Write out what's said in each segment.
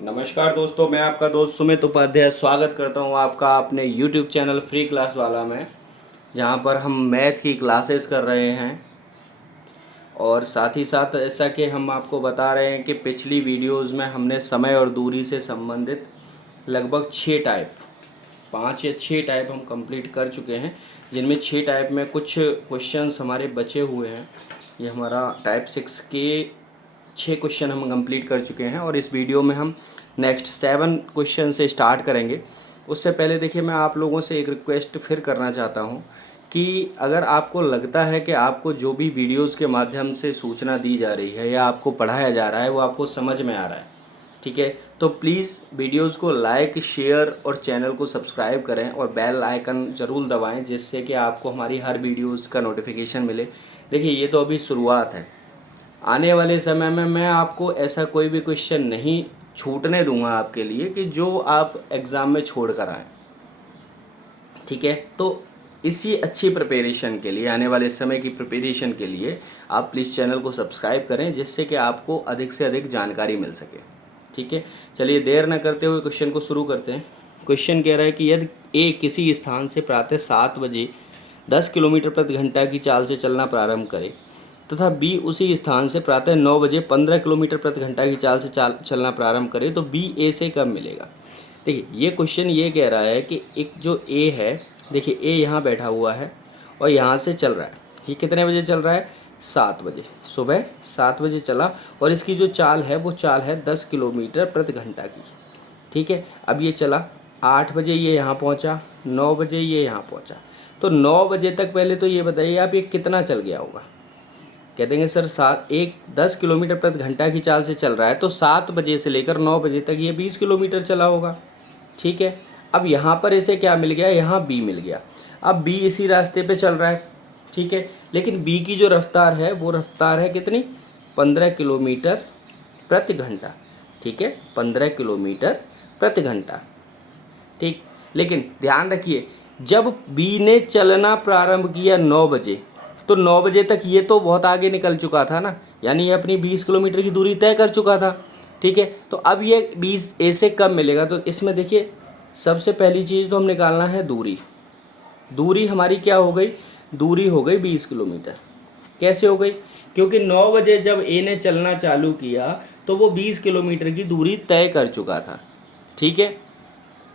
नमस्कार दोस्तों, मैं आपका दोस्त सुमित उपाध्याय स्वागत करता हूं आपका अपने YouTube चैनल फ्री क्लास वाला में, जहां पर हम मैथ की क्लासेस कर रहे हैं। और साथ ही साथ ऐसा कि हम आपको बता रहे हैं कि पिछली वीडियोस में हमने समय और दूरी से संबंधित लगभग 5 या 6 टाइप हम कंप्लीट कर चुके हैं, जिनमें 6 टाइप में कुछ क्वेश्चंस हमारे बचे हुए हैं। ये हमारा टाइप 6 के 6 क्वेश्चन हम कंप्लीट कर चुके हैं और इस वीडियो में हम नेक्स्ट 7 क्वेश्चन से स्टार्ट करेंगे। उससे पहले देखिए, मैं आप लोगों से एक रिक्वेस्ट फिर करना चाहता हूँ कि अगर आपको लगता है कि आपको जो भी वीडियोज़ के माध्यम से सूचना दी जा रही है या आपको पढ़ाया जा रहा है वो आपको समझ में आ रहा है, ठीक है, तो प्लीज़ वीडियोज़ को लाइक, शेयर और चैनल को सब्सक्राइब करें और बेल आइकन ज़रूर दबाएं, जिससे कि आपको हमारी हर वीडियोज़ का नोटिफिकेशन मिले। देखिए, ये तो अभी शुरुआत है। आने वाले समय में मैं आपको ऐसा कोई भी क्वेश्चन नहीं छूटने दूंगा आपके लिए कि जो आप एग्ज़ाम में छोड़ कर आएँ, ठीक है। तो इसी अच्छी प्रिपरेशन के लिए, आने वाले समय की प्रिपरेशन के लिए आप प्लीज़ चैनल को सब्सक्राइब करें, जिससे कि आपको अधिक से अधिक जानकारी मिल सके, ठीक है। चलिए देर न करते हुए क्वेश्चन को शुरू करते हैं। क्वेश्चन कह रहा है कि यदि ए किसी स्थान से प्रातः 7 बजे 10 किलोमीटर प्रति घंटा की चाल से चलना प्रारंभ करे तथा बी उसी स्थान से प्रातः 9 बजे 15 किलोमीटर प्रति घंटा की चाल से चलना प्रारंभ करे, तो बी ए से कब मिलेगा। देखिए, ये क्वेश्चन ये कह रहा है कि एक जो ए है, देखिए ए यहाँ बैठा हुआ है और यहाँ से चल रहा है। ये कितने बजे चल रहा है? 7 बजे, सुबह 7 बजे चला और इसकी जो चाल है वो चाल है 10 किलोमीटर प्रति घंटा की, ठीक है। अब ये चला 8 बजे, ये यहाँ पहुँचा, 9 बजे ये यहाँ पहुँचा, तो 9 बजे तक पहले तो ये बताइए आप, ये कितना चल गया होगा। कह देंगे सर 10 किलोमीटर प्रति घंटा की चाल से चल रहा है, तो 7 बजे से लेकर 9 बजे तक ये 20 किलोमीटर चला होगा, ठीक है। अब यहाँ पर इसे क्या मिल गया? यहाँ बी मिल गया। अब बी इसी रास्ते पे चल रहा है, ठीक है, लेकिन बी की जो रफ्तार है वो रफ्तार है कितनी? 15 किलोमीटर प्रति घंटा, ठीक है, 15 किलोमीटर प्रति घंटा, ठीक। लेकिन ध्यान रखिए, जब बी ने चलना प्रारंभ किया 9 बजे, तो 9 बजे तक ये तो बहुत आगे निकल चुका था ना, यानी ये अपनी 20 किलोमीटर की दूरी तय कर चुका था, ठीक है। तो अब ये 20 ए से कब मिलेगा? तो इसमें देखिए, सबसे पहली चीज़ तो हम निकालना है दूरी। दूरी हमारी क्या हो गई? दूरी हो गई 20 किलोमीटर। कैसे हो गई? क्योंकि 9 बजे जब ए ने चलना चालू किया तो वो 20 किलोमीटर की दूरी तय कर चुका था, ठीक है।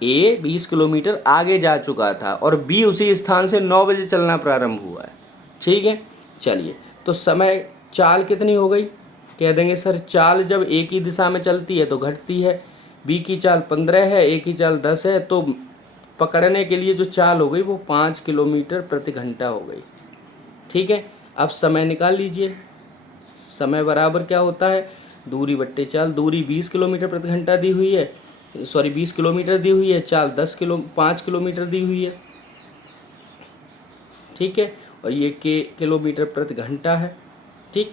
ए 20 किलोमीटर आगे जा चुका था और बी उसी स्थान से 9 बजे चलना प्रारंभ हुआ है, ठीक है। चलिए, तो समय चाल कितनी हो गई? कह देंगे सर चाल जब ए की दिशा में चलती है तो घटती है। बी की चाल 15 है, ए की चाल 10 है, तो पकड़ने के लिए जो चाल हो गई वो 5 किलोमीटर प्रति घंटा हो गई, ठीक है। अब समय निकाल लीजिए। समय बराबर क्या होता है? दूरी बट्टे चाल। दूरी 20 किलोमीटर प्रति घंटा दी हुई है, 20 किलोमीटर दी हुई है, चाल 5 किलोमीटर दी हुई है, ठीक है। और ये किलोमीटर प्रति घंटा है, ठीक।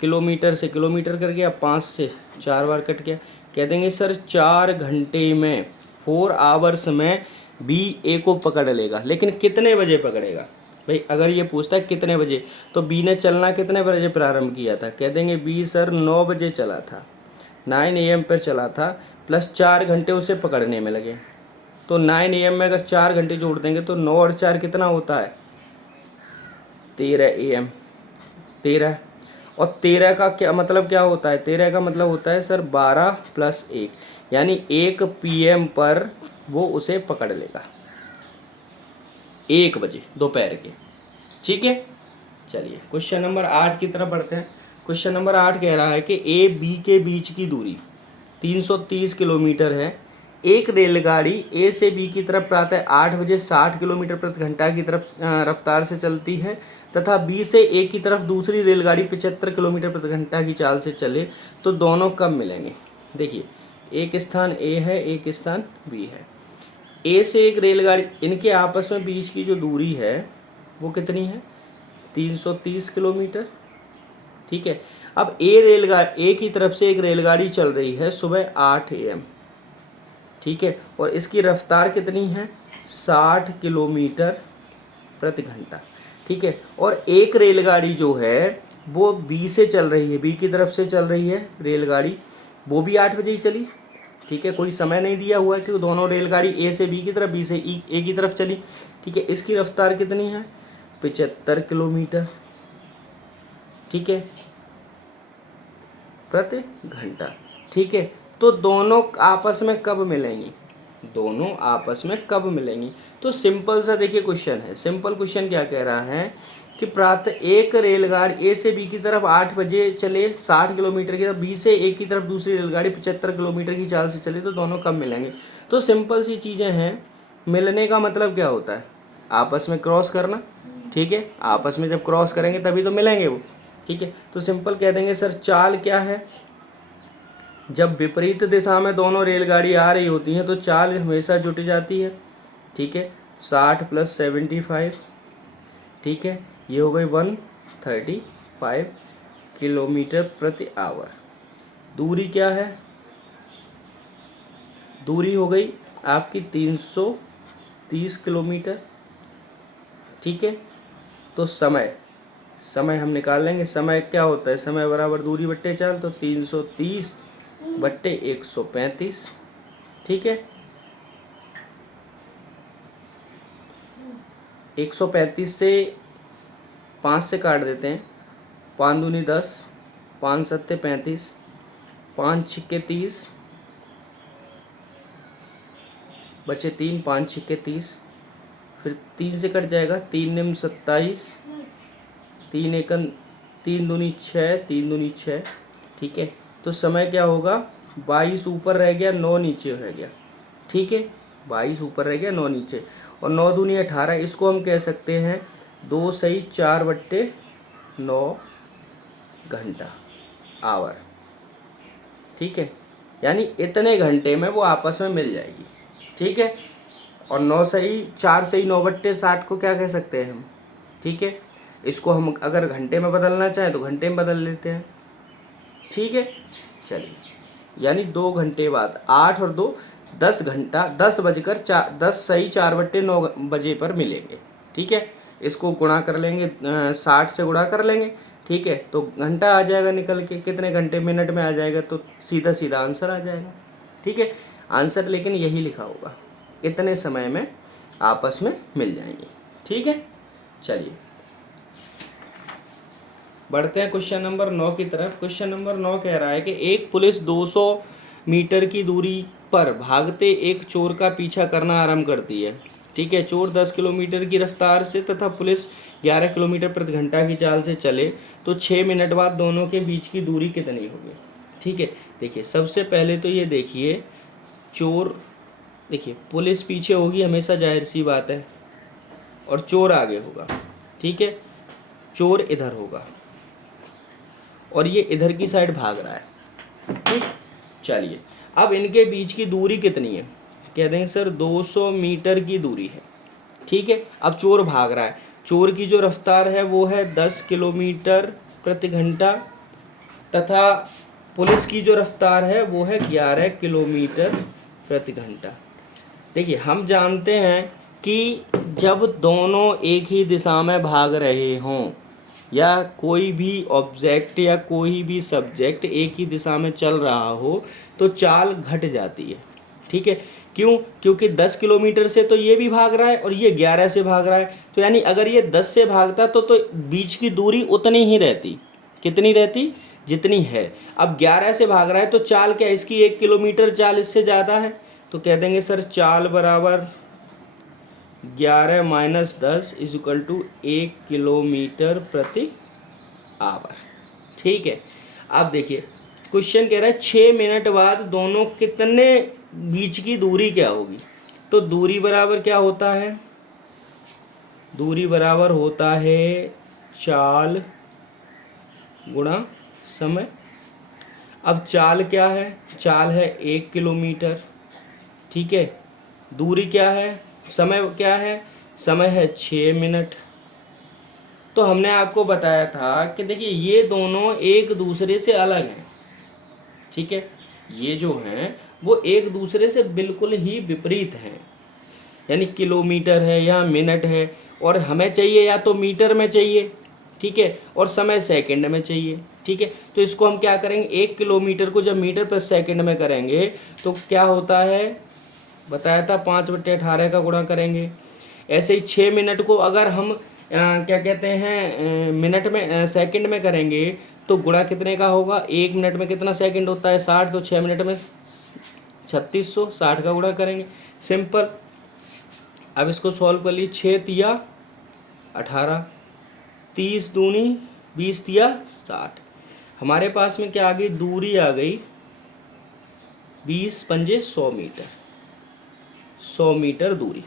किलोमीटर से किलोमीटर कर गया, 5 से 4 बार कट गया। कह देंगे सर 4 घंटे में, 4 आवर्स में बी ए को पकड़ लेगा, लेकिन कितने बजे पकड़ेगा? भाई अगर ये पूछता है कितने बजे, तो बी ने चलना कितने बजे प्रारंभ किया था? कह देंगे बी सर 9 बजे चला था, 9 AM पर चला था, प्लस 4 घंटे उसे पकड़ने में लगे। तो 9 AM में अगर 4 घंटे जोड़ देंगे तो 9 और 4 कितना होता है? 13 AM, 13। और 13 का क्या मतलब क्या होता है? 13 का मतलब होता है सर 12 + 1, यानी 1 PM पर वो उसे पकड़ लेगा, 1 बजे दोपहर के, ठीक है। चलिए क्वेश्चन नंबर 8 की तरफ बढ़ते हैं। क्वेश्चन नंबर 8 कह रहा है कि ए बी के बीच की दूरी 330 किलोमीटर है। एक रेलगाड़ी ए से बी की तरफ प्रातः 8 बजे 60 किलोमीटर प्रति घंटा की तरफ रफ्तार से चलती है तथा बी से ए की तरफ दूसरी रेलगाड़ी 75 किलोमीटर प्रति घंटा की चाल से चले, तो दोनों कब मिलेंगे? देखिए, एक स्थान ए है, एक स्थान बी है। ए से एक रेलगाड़ी, इनके आपस में बीच की जो दूरी है वो कितनी है? 330 किलोमीटर, ठीक है। अब ए की तरफ से एक रेलगाड़ी चल रही है सुबह 8 AM, ठीक है, और इसकी रफ्तार कितनी है? 60 किलोमीटर प्रति घंटा, ठीक है। और एक रेलगाड़ी जो है वो बी से चल रही है, बी की तरफ से चल रही है रेलगाड़ी, वो भी 8 बजे ही चली, ठीक है, कोई समय नहीं दिया हुआ है कि दोनों रेलगाड़ी ए से बी की तरफ, बी से ए की तरफ चली। ठीक है, इसकी रफ्तार कितनी है 75 किलोमीटर, ठीक है, प्रति घंटा। ठीक है, तो दोनों आपस में कब मिलेंगी, दोनों आपस में कब मिलेंगी? तो सिंपल सा देखिए क्वेश्चन है, सिंपल क्वेश्चन क्या कह रहा है कि प्रातः एक रेलगाड़ी ए से बी की तरफ 8 बजे चले 60 किलोमीटर की तरफ, बी से ए की तरफ दूसरी रेलगाड़ी 75 किलोमीटर की चाल से चले, तो दोनों कब मिलेंगे? तो सिंपल सी चीज़ें हैं, मिलने का मतलब क्या होता है, आपस में क्रॉस करना। ठीक है, आपस में जब क्रॉस करेंगे तभी तो मिलेंगे वो। ठीक है, तो सिंपल कह देंगे सर चाल क्या है, जब विपरीत दिशा में दोनों रेलगाड़ी आ रही होती हैं तो चाल हमेशा जुट जाती है। ठीक है, 60 + 75, ठीक है, ये हो गई 135 किलोमीटर प्रति आवर। दूरी क्या है, दूरी हो गई आपकी 330 किलोमीटर। ठीक है, तो समय हम निकाल लेंगे, समय क्या होता है, समय बराबर दूरी बट्टे चाल, तो 330 बट्टे 135। ठीक है, 135 से 5 से काट देते हैं, 5 दूनी 10, 5 सत्ते 35, 5 छिक्के 30, बचे 3, 5 छिक्के 30, फिर 3 से कट जाएगा, 3 निम 27, 3 एकन 3 दूनी 6, 3 दूनी 6। ठीक है, तो समय क्या होगा, 22 ऊपर रह गया, 9 नीचे रह गया। ठीक है, 22 ऊपर रह गया, 9 नीचे, और 9 दूनी 18, इसको हम कह सकते हैं 2 सही 4 बट्टे 9 घंटा आवर। ठीक है, यानी इतने घंटे में वो आपस में मिल जाएगी। ठीक है, और 9 सही 4 सही 9 बट्टे 60 को क्या कह सकते हैं हम? ठीक है, इसको हम अगर घंटे में बदलना चाहें तो घंटे में बदल लेते हैं। ठीक है, चलिए, यानी 2 घंटे बाद 8 और 2 10 घंटा, 10 सही 4 बट्टे 9 बजे पर मिलेंगे। ठीक है, इसको गुणा कर लेंगे, 60 से गुणा कर लेंगे। ठीक है, तो घंटा आ जाएगा निकल के, कितने घंटे मिनट में आ जाएगा, तो सीधा सीधा आंसर आ जाएगा। ठीक है, आंसर लेकिन यही लिखा होगा, इतने समय में आपस में मिल जाएंगे। ठीक है, चलिए बढ़ते हैं क्वेश्चन नंबर 9 की तरफ। क्वेश्चन नंबर 9 कह रहा है कि एक पुलिस 200 मीटर की दूरी पर भागते एक चोर का पीछा करना आरंभ करती है। ठीक है, चोर 10 किलोमीटर की रफ्तार से तथा पुलिस 11 किलोमीटर प्रति घंटा की चाल से चले तो 6 मिनट बाद दोनों के बीच की दूरी कितनी होगी? ठीक है, देखिए सबसे पहले तो ये देखिए, चोर, देखिए पुलिस पीछे होगी हमेशा, जाहिर सी बात है, और चोर आगे होगा। ठीक है, चोर इधर होगा और ये इधर की साइड भाग रहा है। ठीक, चलिए अब इनके बीच की दूरी कितनी है? कह देंगे सर 200 मीटर की दूरी है। ठीक है, अब चोर भाग रहा है, चोर की जो रफ्तार है वो है 10 किलोमीटर प्रति घंटा तथा पुलिस की जो रफ्तार है वो है 11 किलोमीटर प्रति घंटा। देखिए हम जानते हैं कि जब दोनों एक ही दिशा में भाग रहे हों या कोई भी ऑब्जेक्ट या कोई भी सब्जेक्ट एक ही दिशा में चल रहा हो तो चाल घट जाती है। ठीक है, क्यों? क्योंकि 10 किलोमीटर से तो ये भी भाग रहा है और ये 11 से भाग रहा है, तो यानी अगर ये 10 से भागता तो बीच की दूरी उतनी ही रहती। कितनी रहती? जितनी है। अब 11 से भाग रहा है तो चाल क्या इसकी 1 किलोमीटर चाल इससे ज़्यादा है, तो कह देंगे सर चाल बराबर 11 - 10 = 1 किलोमीटर प्रति आवर। ठीक है, अब देखिए क्वेश्चन कह रहा है 6 मिनट बाद दोनों कितने बीच की दूरी क्या होगी? तो दूरी बराबर क्या होता है? दूरी बराबर होता है चाल गुणा समय। अब चाल क्या है? चाल है 1 किलोमीटर। ठीक है, दूरी क्या है? समय क्या है? समय है 6 मिनट। तो हमने आपको बताया था कि देखिए ये दोनों एक दूसरे से अलग हैं। ठीक है, ये जो हैं वो एक दूसरे से बिल्कुल ही विपरीत हैं, यानी किलोमीटर है या मिनट है, और हमें चाहिए या तो मीटर में चाहिए। ठीक है, और समय सेकंड में चाहिए। ठीक है, तो इसको हम क्या करेंगे, 1 किलोमीटर को जब मीटर पर सेकंड में करेंगे तो क्या होता है, बताया था 5/18 का गुणा करेंगे। ऐसे ही 6 मिनट को अगर हम क्या कहते हैं मिनट में सेकंड में करेंगे तो गुणा कितने का होगा, 1 मिनट में कितना सेकंड होता है 60, तो 6 मिनट में 3600, 60 का गुणा करेंगे, सिंपल। अब इसको सॉल्व कर लीजिए, 6 तिया 18, 30 दूनी 20 तिया 60। हमारे पास में क्या आ गई, दूरी आ गई 20 पंजे 100 मीटर, 100 मीटर दूरी।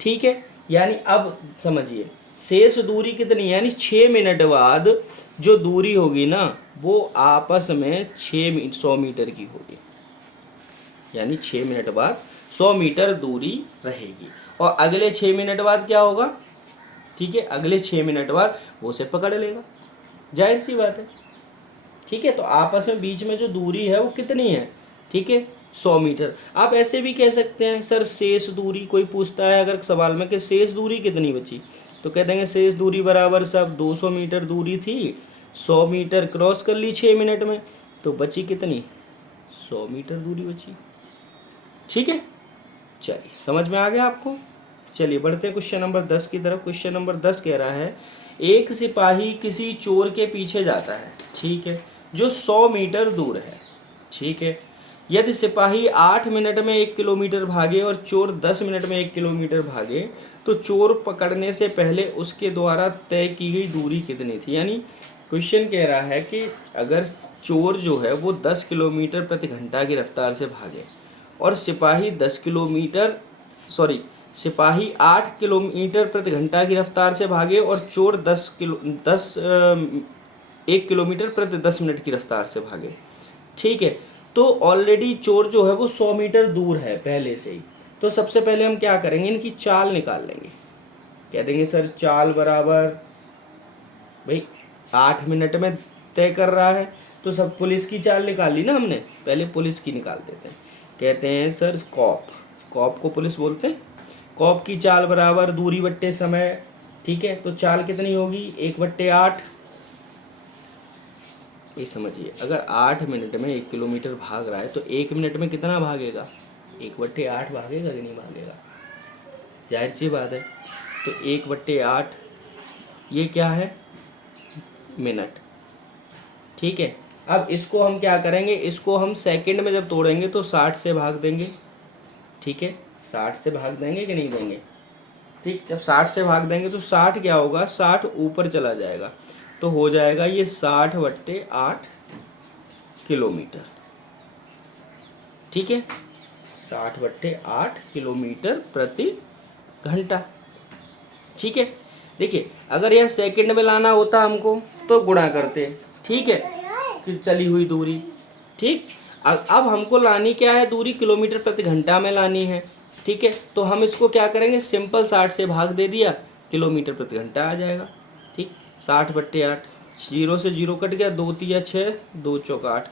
ठीक है, यानी अब समझिए शेष दूरी कितनी है, यानी 6 मिनट बाद जो दूरी होगी ना वो आपस में 100 मीटर की होगी, यानी 6 मिनट बाद 100 मीटर दूरी रहेगी। और अगले 6 मिनट बाद क्या होगा, ठीक है, अगले 6 मिनट बाद वो उसे पकड़ लेगा, जाहिर सी बात है। ठीक है, तो आपस में बीच में जो दूरी है वो कितनी है, ठीक है, 100 मीटर। आप ऐसे भी कह सकते हैं सर शेष दूरी, कोई पूछता है अगर सवाल में कि शेष दूरी कितनी बची, तो कह देंगे शेष दूरी बराबर सब 200 मीटर दूरी थी, 100 मीटर क्रॉस कर ली 6 मिनट में, तो बची कितनी, 100 मीटर दूरी बची। ठीक है, चलिए समझ में आ गया आपको। चलिए बढ़ते हैं क्वेश्चन नंबर 10 की तरफ। क्वेश्चन नंबर 10 कह रहा है, एक सिपाही किसी चोर के पीछे जाता है, ठीक है, जो 100 मीटर दूर है। ठीक है, यदि सिपाही 8 मिनट में 1 किलोमीटर भागे और चोर 10 मिनट में 1 किलोमीटर भागे तो चोर पकड़ने से पहले उसके द्वारा तय की गई दूरी कितनी थी। यानी क्वेश्चन कह रहा है कि अगर चोर जो है वो 10 किलोमीटर प्रति घंटा की रफ्तार से भागे और सिपाही 8 किलोमीटर प्रति घंटा की रफ्तार से भागे और चोर 1 किलोमीटर प्रति 10 मिनट की रफ्तार से भागे। ठीक है, तो ऑलरेडी चोर जो है वो 100 मीटर दूर है पहले से ही। तो सबसे पहले हम क्या करेंगे, इनकी चाल निकाल लेंगे। कह देंगे सर चाल बराबर, भाई 8 मिनट में तय कर रहा है तो सब पुलिस की चाल निकाल ली ना हमने, पहले पुलिस की निकाल देते हैं। कहते हैं सर कॉप को पुलिस बोलते हैं। कॉप की चाल बराबर दूरी बट्टे समय। ठीक है, तो चाल कितनी होगी, 1/8। ये समझिए, अगर 8 मिनट में 1 किलोमीटर भाग रहा है तो 1 मिनट में कितना भागेगा, 1/8 भागेगा कि नहीं भागेगा, जाहिर सी बात है। तो 1/8 ये क्या है, मिनट। ठीक है, अब इसको हम क्या करेंगे, इसको हम सेकंड में जब तोड़ेंगे तो 60 से भाग देंगे। ठीक है, 60 से भाग देंगे कि नहीं देंगे, ठीक, जब 60 से भाग देंगे तो 60 क्या होगा, 60 ऊपर चला जाएगा तो हो जाएगा ये 60/8 किलोमीटर। ठीक है, 60/8 किलोमीटर प्रति घंटा। ठीक है, देखिए अगर यह सेकंड में लाना होता हमको तो गुणा करते, ठीक है, कि चली हुई दूरी। ठीक, अब हमको लानी क्या है, दूरी किलोमीटर प्रति घंटा में लानी है। ठीक है, तो हम इसको क्या करेंगे, सिंपल 60 से भाग दे दिया, किलोमीटर प्रति घंटा आ जाएगा। ठीक, 60/8, 0 से 0 कट गया, 2 तिया 6, 2 चौका 8।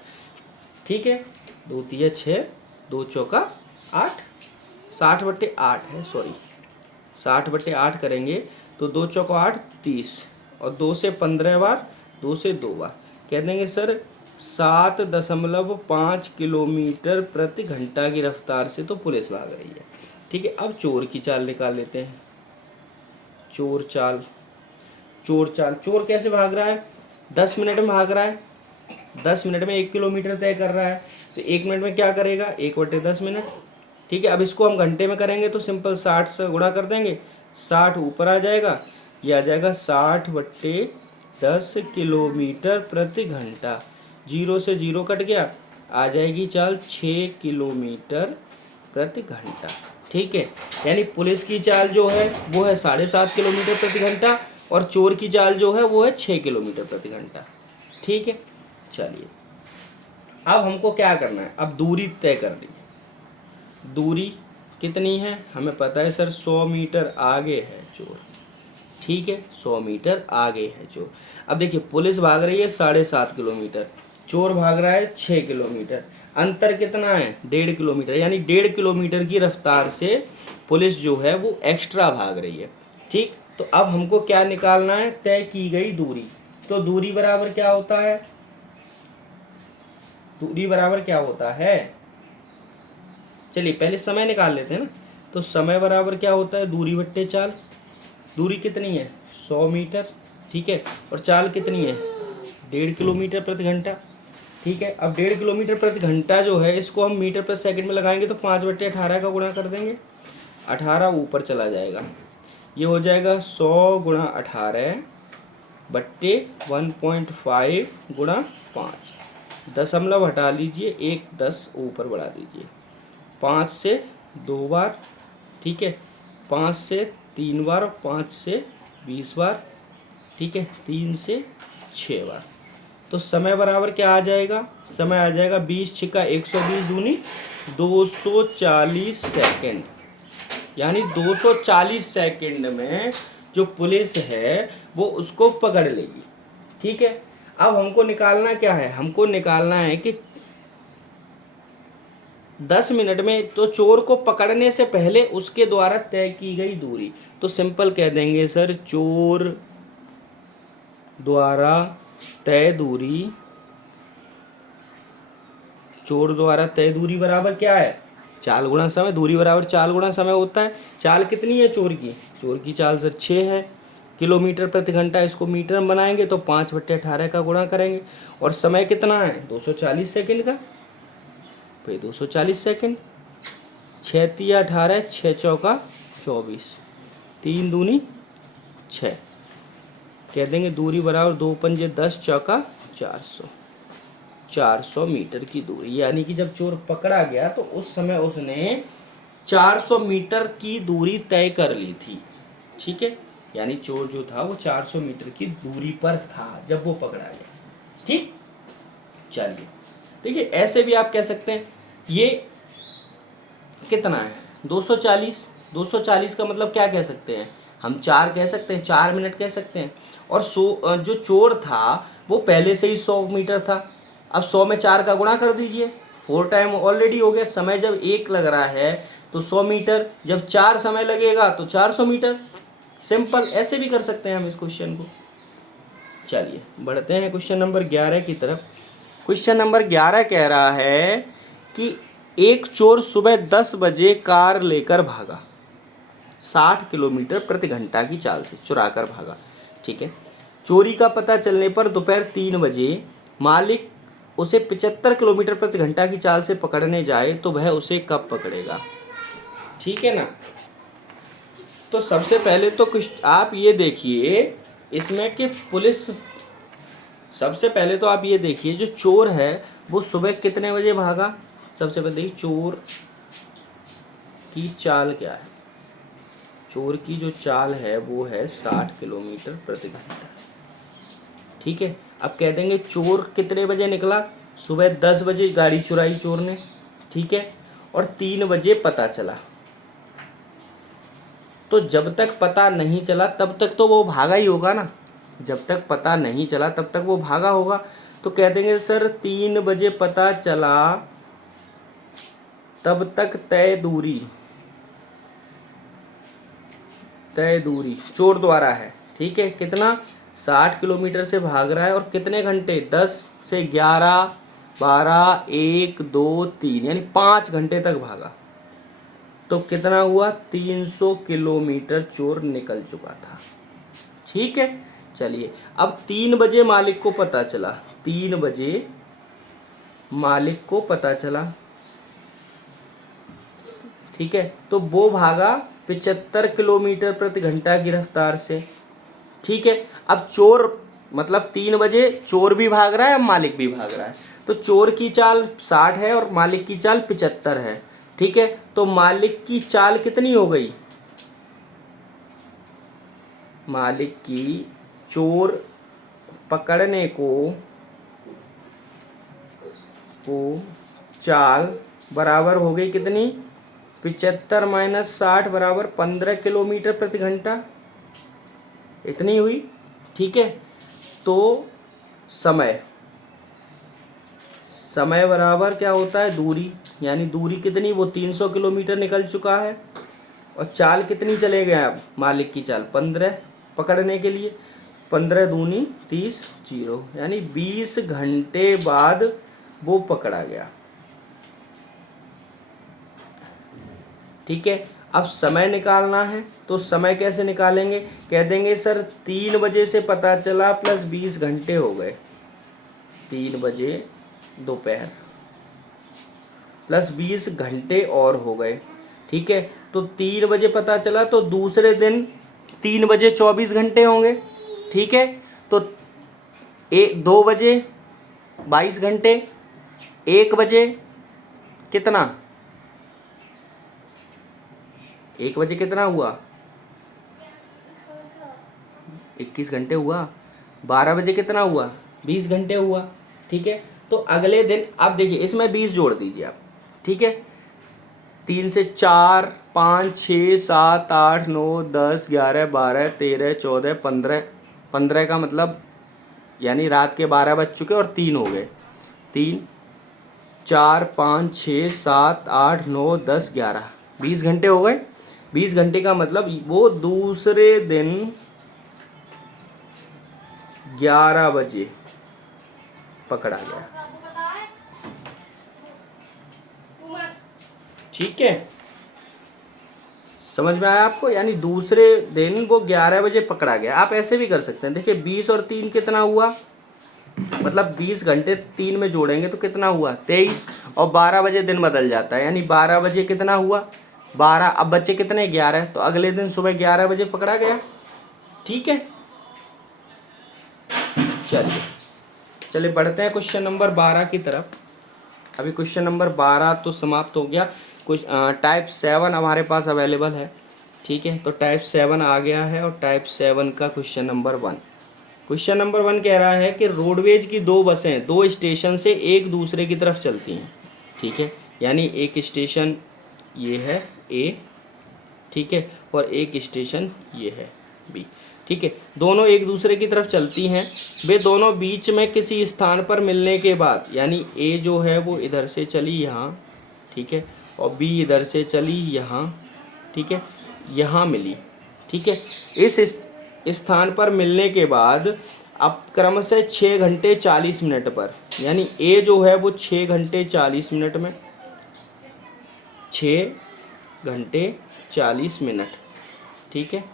ठीक है, 2 तिया 6, 2 चौका 8, 60/8 है, सॉरी 60/8 करेंगे तो 2 चौका 8, 30, और 2 से 15 बार, 2 से 2 बार, कह देंगे सर 7.5 किलोमीटर प्रति घंटा की रफ्तार से तो पुलिस भाग रही है। ठीक है, अब चोर की चाल निकाल लेते हैं। चोर कैसे भाग रहा है, 10 मिनट में भाग रहा है, 10 मिनट में 1 किलोमीटर तय कर रहा है, तो 1 मिनट में क्या करेगा, 1/10 मिनट। ठीक है, अब इसको हम घंटे में करेंगे तो सिंपल 60 से गुणा कर देंगे, 60 ऊपर आ जाएगा, ये आ जाएगा 60/10 किलोमीटर प्रति घंटा। 0 से 0 कट गया, आ जाएगी चाल 6 किलोमीटर प्रति घंटा। ठीक है, यानी पुलिस की चाल जो है वो है 7.5 किलोमीटर प्रति घंटा और चोर की चाल जो है वो है 6 किलोमीटर प्रति घंटा। ठीक है, चलिए अब हमको क्या करना है, अब दूरी तय कर ली। दूरी कितनी है हमें पता है सर, 100 मीटर आगे है चोर। ठीक है, 100 मीटर आगे है चोर। अब देखिए पुलिस भाग रही है 7.5 किलोमीटर, चोर भाग रहा है 6 किलोमीटर, अंतर कितना है, 1.5 किलोमीटर, यानी 1.5 किलोमीटर की रफ्तार से पुलिस जो है वो एक्स्ट्रा भाग रही है। ठीक, तो अब हमको क्या निकालना है, तय की गई दूरी। तो दूरी बराबर क्या होता है, दूरी बराबर क्या होता है, चलिए पहले समय निकाल लेते हैं ना। तो समय बराबर क्या होता है, दूरी बट्टे चाल। दूरी कितनी है, 100 मीटर, ठीक है। और चाल कितनी है, 1.5 किलोमीटर प्रति घंटा, ठीक है। अब 1.5 किलोमीटर प्रति घंटा जो है इसको हम मीटर प्रति सेकंड में लगाएंगे तो 5/18 का गुणा कर देंगे, 18 ऊपर चला जाएगा, ये हो जाएगा 100 गुणा 18 बट्टे 1.5 गुणा 5। दशमलव हटा लीजिए, 1 10 ऊपर बढ़ा दीजिए, 5 से 2 बार, ठीक है, 5 से 3 बार, 5 से 20 बार, ठीक है, 3 से 6 बार। तो समय बराबर क्या आ जाएगा, समय आ जाएगा 20 छिक्का 120 दूनी 240 सेकंड, यानी 240 सेकंड में जो पुलिस है वो उसको पकड़ लेगी, ठीक है। अब हमको निकालना क्या है, हमको निकालना है कि 10 मिनट में तो चोर को पकड़ने से पहले उसके द्वारा तय की गई दूरी। तो सिंपल कह देंगे सर, चोर द्वारा तय दूरी, चोर द्वारा तय दूरी बराबर क्या है, चाल गुणा समय। दूरी बराबर चाल गुणा समय होता है। चाल कितनी है चोर की, चोर की चाल सर 6 है किलोमीटर प्रति घंटा। इसको मीटर में बनाएंगे तो 5/18 का गुणा करेंगे। और समय कितना है, 240 सेकंड का, भाई 240 सेकंड, 6 तिया 18, 6 चौका 24, 3 दूनी 6, कह देंगे दूरी बराबर 2 पंजे 10 चौका 400 मीटर की दूरी। यानी कि जब चोर पकड़ा गया तो उस समय उसने 400 मीटर की दूरी तय कर ली थी, ठीक है। यानी चोर जो था वो 400 मीटर की दूरी पर था जब वो पकड़ा गया, ठीक। चलिए देखिए, ऐसे भी आप कह सकते हैं, ये कितना है 240, 240 का मतलब क्या कह सकते हैं हम, 4 कह सकते हैं, 4 मिनट कह सकते हैं। और जो चोर था वो पहले से ही 100 मीटर था। अब 100 में 4 का गुणा कर दीजिए, 4 टाइम ऑलरेडी हो गया। समय जब 1 लग रहा है तो 100 मीटर, जब 4 समय लगेगा तो 400 मीटर। सिंपल ऐसे भी कर सकते हैं हम इस क्वेश्चन को। चलिए बढ़ते हैं क्वेश्चन नंबर 11 की तरफ। क्वेश्चन नंबर 11 कह रहा है कि एक चोर सुबह 10 बजे कार लेकर भागा, 60 किलोमीटर प्रति घंटा की चाल से चुरा कर भागा, ठीक है। चोरी का पता चलने पर दोपहर 3 बजे मालिक उसे 75 किलोमीटर प्रति घंटा की चाल से पकड़ने जाए तो वह उसे कब पकड़ेगा, ठीक है ना। तो सबसे पहले तो कुछ आप ये देखिए इसमें कि पुलिस, सबसे पहले तो आप ये देखिए जो चोर है वो सुबह कितने बजे भागा। सबसे पहले देखिए चोर की चाल क्या है, चोर की जो चाल है वो है 60 किलोमीटर प्रति घंटा, ठीक है। अब कह देंगे चोर कितने बजे निकला, सुबह 10 बजे गाड़ी चुराई चोर ने, ठीक है। और 3 बजे पता चला, तो जब तक पता नहीं चला तब तक तो वो भागा ही होगा ना, जब तक पता नहीं चला तब तक वो भागा होगा। तो कह देंगे सर 3 बजे पता चला तब तक तय दूरी, तय दूरी चोर द्वारा है, ठीक है। कितना, 60 किलोमीटर से भाग रहा है और कितने घंटे, 10 से 11, 12, 1, 2, 3, यानी 5 घंटे तक भागा। तो कितना हुआ, 300 किलोमीटर चोर निकल चुका था, ठीक है। चलिए अब 3 बजे मालिक को पता चला, 3 बजे मालिक को पता चला, ठीक है। तो वो भागा 75 किलोमीटर प्रति घंटा की रफ्तार से, ठीक है। अब चोर मतलब 3 बजे चोर भी भाग रहा है, मालिक भी भाग रहा है। तो चोर की चाल 60 है और मालिक की चाल 75 है, ठीक है। तो मालिक की चाल कितनी हो गई, मालिक की चोर पकड़ने को चाल बराबर हो गई कितनी, 75 माइनस 60 बराबर 15 किलोमीटर प्रति घंटा, इतनी हुई, ठीक है। तो समय, समय बराबर क्या होता है, दूरी, यानी दूरी कितनी, वो 300 किलोमीटर निकल चुका है। और चाल कितनी चले गए अब, मालिक की चाल 15 पकड़ने के लिए। 15 दूनी 30, 0, यानी 20 घंटे बाद वो पकड़ा गया। ठीक है, अब समय निकालना है तो समय कैसे निकालेंगे? कह देंगे सर 3 बजे से पता चला प्लस 20 घंटे हो गए, 3 बजे दोपहर प्लस 20 घंटे और हो गए। ठीक है, तो 3 बजे पता चला तो दूसरे दिन 3 बजे 24 घंटे होंगे। ठीक है, तो 2 बजे 22 घंटे, 1 बजे कितना, 1 बजे कितना हुआ, 21 घंटे हुआ। 12 बजे कितना हुआ, 20 घंटे हुआ। ठीक है, तो अगले दिन आप देखिए इसमें 20 जोड़ दीजिए आप। ठीक है, 3 से 4, 5, 6, 7, 8, 9, 10, 11, 12, 13, 14, 15, 15 का मतलब यानी रात के 12 बज चुके और 3 हो गए। 3, 4, 5, 6, 7, 8, 9, 10, 11, 20 घंटे हो गए। 20 घंटे का मतलब वो दूसरे दिन 11 बजे पकड़ा गया। ठीक है, समझ में आया आपको? यानी दूसरे दिन वो 11 बजे पकड़ा गया। आप ऐसे भी कर सकते हैं, देखिए 20 और 3 कितना हुआ, मतलब 20 घंटे 3 में जोड़ेंगे तो कितना हुआ, 23, और 12 बजे दिन बदल जाता है, यानी 12 बजे कितना हुआ, 12, अब बच्चे कितने, 11, तो अगले दिन सुबह 11 बजे पकड़ा गया। ठीक है, चलिए बढ़ते हैं क्वेश्चन नंबर 12 की तरफ। अभी क्वेश्चन नंबर 12 तो समाप्त हो गया। कुछ टाइप 7 हमारे पास अवेलेबल है। ठीक है, तो टाइप 7 आ गया है और टाइप 7 का क्वेश्चन नंबर 1। क्वेश्चन नंबर 1 कह रहा है कि रोडवेज की 2 बसें 2 स्टेशन से एक दूसरे की तरफ चलती हैं। ठीक है, यानी एक स्टेशन ये है ए, ठीक है, और एक स्टेशन ये है बी। ठीक है, दोनों एक दूसरे की तरफ चलती हैं। वे दोनों बीच में किसी स्थान पर मिलने के बाद, यानी ए जो है वो इधर से चली यहाँ, ठीक है, और बी इधर से चली यहाँ, ठीक है, यहाँ मिली। ठीक है, इस स्थान पर मिलने के बाद अब क्रमशः 6 घंटे 40 मिनट पर, यानी ए जो है वो 6 घंटे 40 मिनट में, 6 घंटे 40 मिनट, ठीक है,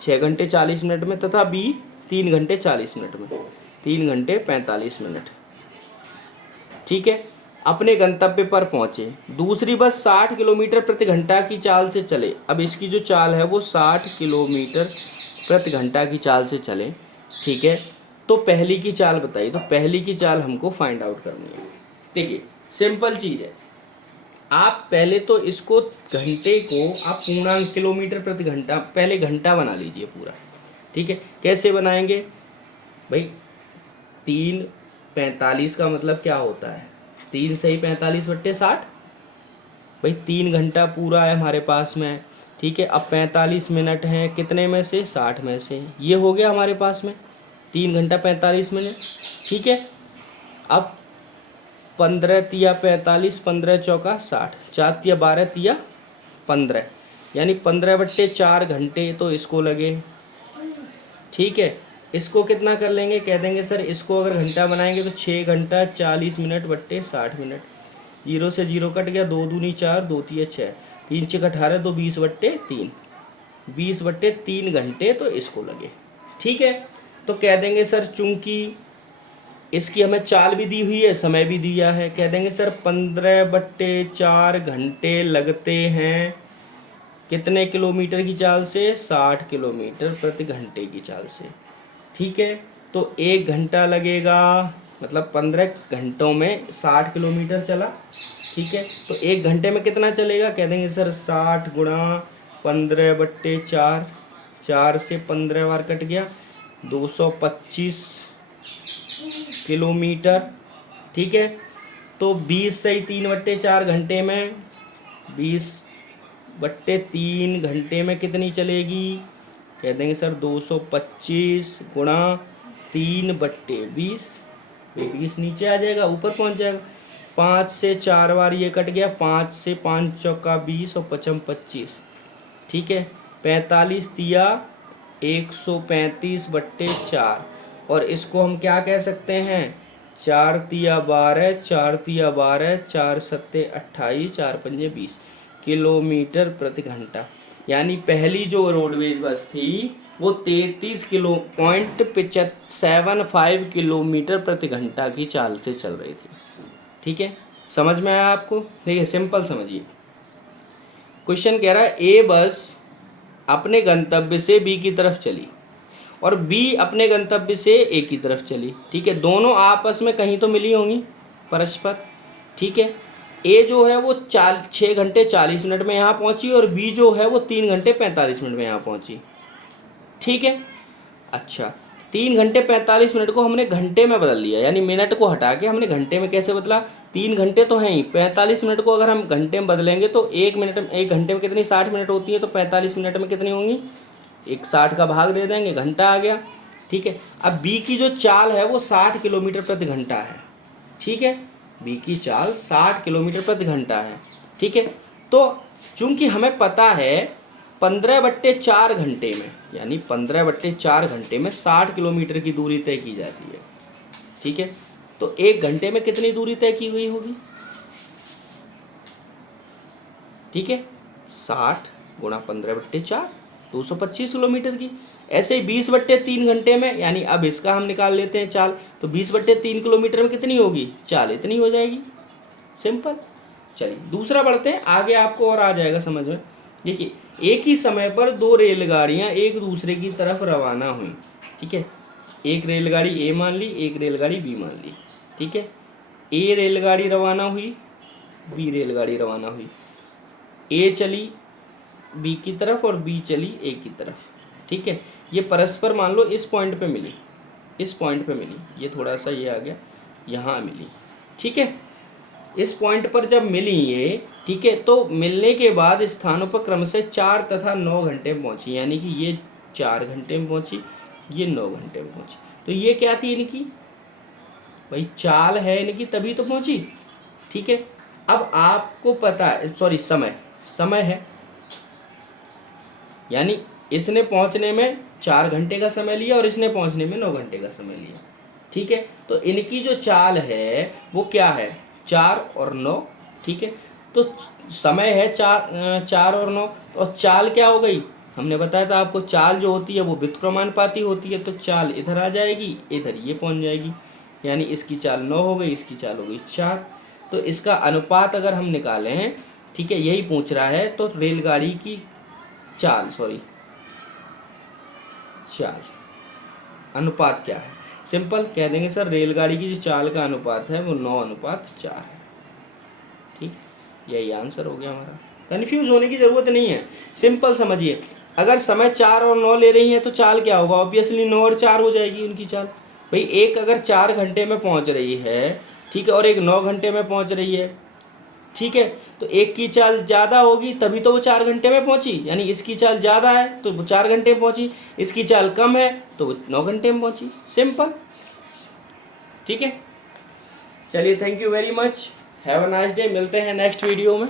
6 घंटे 40 मिनट में, तथा बी 3 घंटे 40 मिनट में, 3 घंटे 45 मिनट। ठीक है, अपने गंतव्य पर पहुंचे। दूसरी बस 60 किलोमीटर प्रति घंटा की चाल से चले। अब इसकी जो चाल है वो 60 किलोमीटर प्रति घंटा की चाल से चले। ठीक है, तो पहली की चाल बताइए। तो पहली की चाल हमको फाइंड आउट करनी है। देखिए सिंपल चीज़ है, आप पहले तो इसको घंटे को आप पूर्णांक किलोमीटर प्रति घंटा, पहले घंटा बना लीजिए पूरा। ठीक है, कैसे बनाएंगे भाई, 3:45 का मतलब क्या होता है, 3 सही 45/60, भाई 3 घंटा पूरा है हमारे पास में। ठीक है, अब 45 मिनट हैं कितने में से, 60 में से, ये हो गया हमारे पास में 3 घंटा 45 मिनट। ठीक है, अब 15 तिया 45, 15 चौका 60, 4 तिया 12, तिया 15, यानी 15/4 घंटे तो इसको लगे। ठीक है, इसको कितना कर लेंगे, कह देंगे सर इसको अगर घंटा बनाएंगे तो 6 घंटा 40 मिनट बट्टे 60 मिनट, 0 से 0 कट गया, 2 दूनी 4, 2 तिया 6, 3 6 18, 2 20/3, 20/3 घंटे तो इसको लगे। ठीक है, तो कह देंगे सर चूंकि इसकी हमें चाल भी दी हुई है, समय भी दिया है, कह देंगे सर 15/4 घंटे लगते हैं कितने किलोमीटर की चाल से, 60 किलोमीटर प्रति घंटे की चाल से। ठीक है, तो 1 घंटा लगेगा, मतलब 15 घंटों में 60 किलोमीटर चला। ठीक है, तो 1 घंटे में कितना चलेगा, कह देंगे सर 60 गुणा 15/4, 4 से 15 बार कट गया, 225 किलोमीटर। ठीक है, तो 20 सही 3/4 घंटे में, 20/3 घंटे में कितनी चलेगी, कह देंगे सर 225 गुणा 3/20, 20 नीचे आ जाएगा, ऊपर पहुंच जाएगा, 5 से 4 बार ये कट गया, 5 से 5 चौका 20 और 5 25। ठीक है, 45 तिया 135/4, और इसको हम क्या कह सकते हैं, 4 तिया 12, 4 तिया 12, 4 सत्ते 28, 4 पंजे 20 किलोमीटर प्रति घंटा। यानी पहली जो रोडवेज बस थी वो 33.75 किलोमीटर प्रति घंटा की चाल से चल रही थी। ठीक है, समझ में आया आपको? ठीक है, सिंपल समझिए। क्वेश्चन कह रहा है ए बस अपने गंतव्य से बी की तरफ चली और बी अपने गंतव्य से ए की तरफ चली। ठीक है, दोनों आपस में कहीं तो मिली होंगी परस्पर। ठीक है, ए जो है वो 6 घंटे 40 मिनट में यहाँ पहुँची और बी जो है वो 3 घंटे 45 मिनट में यहाँ पहुँची। ठीक है, अच्छा 3 घंटे 45 मिनट को हमने घंटे में बदल लिया, यानी मिनट को हटा के हमने घंटे में कैसे बदला, 3 घंटे तो हैं ही, 45 मिनट को अगर हम घंटे में बदलेंगे तो 1 घंटे में कितनी 60 मिनट होती है, तो 45 मिनट में कितनी होंगी, 60 का भाग दे देंगे, घंटा आ गया। ठीक है, अब बी की जो चाल है वो 60 किलोमीटर प्रति घंटा है। ठीक है, बी की चाल 60 किलोमीटर प्रति घंटा है। ठीक है, तो चूंकि हमें पता है 15/4 घंटे में, यानी 15/4 घंटे में 60 किलोमीटर की दूरी तय की जाती है। ठीक है, तो 1 घंटे में कितनी दूरी तय की हुई होगी? ठीक है, 60 गुणा 15/4 225 किलोमीटर की। ऐसे ही 20/3 घंटे में, यानी अब इसका हम निकाल लेते हैं चाल, तो 20/3 किलोमीटर में कितनी होगी चाल, इतनी हो जाएगी। सिंपल। चलिए दूसरा बढ़ते हैं, आगे आपको और आ जाएगा समझ में। देखिए, एक ही समय पर 2 रेलगाड़ियां एक दूसरे की तरफ रवाना हुई। ठीक है, एक रेलगाड़ी ए मान ली, एक रेलगाड़ी बी मान ली। ठीक है, ए रेलगाड़ी रवाना हुई, बी रेलगाड़ी रवाना हुई। ए चली बी की तरफ और बी चली ए की तरफ। ठीक है, ये परस्पर मान लो इस पॉइंट पे मिली, इस पॉइंट पे मिली, ये थोड़ा सा ये आ गया, यहाँ मिली। ठीक है, इस पॉइंट पर जब मिली ये, ठीक है, तो मिलने के बाद स्थानों पर क्रमशः 4 तथा 9 घंटे में पहुंची, यानी कि ये 4 घंटे में पहुंची, ये 9 घंटे में पहुंची। तो ये क्या थी इनकी, भाई चाल है इनकी, तभी तो पहुंची। ठीक है, अब आपको पता है, सॉरी समय है, यानी इसने पहुंचने में 4 घंटे का समय लिया और इसने पहुंचने में 9 घंटे का समय लिया। ठीक है, तो इनकी जो चाल है वो क्या है, 4 और 9। ठीक है, तो समय है 4 और 9, और चाल क्या हो गई, हमने बताया था आपको, चाल जो होती है वो व्युत्क्रमानुपाती होती है, तो चाल इधर आ जाएगी, इधर ये पहुंच जाएगी, यानी इसकी चाल 9 हो गई, इसकी चाल हो गई 4। तो इसका अनुपात अगर हम निकालें, ठीक है, यही पूछ रहा है, तो रेलगाड़ी की चाल अनुपात क्या है, सिंपल कह देंगे सर रेलगाड़ी की जो चाल का अनुपात है वो 9:4 है। ठीक, यही आंसर हो गया हमारा। कन्फ्यूज होने की ज़रूरत नहीं है, सिंपल समझिए। अगर समय 4 और 9 ले रही है तो चाल क्या होगा, ऑब्वियसली 9 और 4 हो जाएगी उनकी चाल। भाई एक अगर 4 घंटे में पहुंच रही है, ठीक है, और एक 9 घंटे में पहुंच रही है, ठीक है, तो एक की चाल ज़्यादा होगी तभी तो वो 4 घंटे में पहुंची, यानी इसकी चाल ज़्यादा है तो वो 4 घंटे में पहुंची, इसकी चाल कम है तो वो 9 घंटे में पहुंची। सिंपल। ठीक है, चलिए thank you very much, have a nice day, मिलते हैं नेक्स्ट वीडियो में।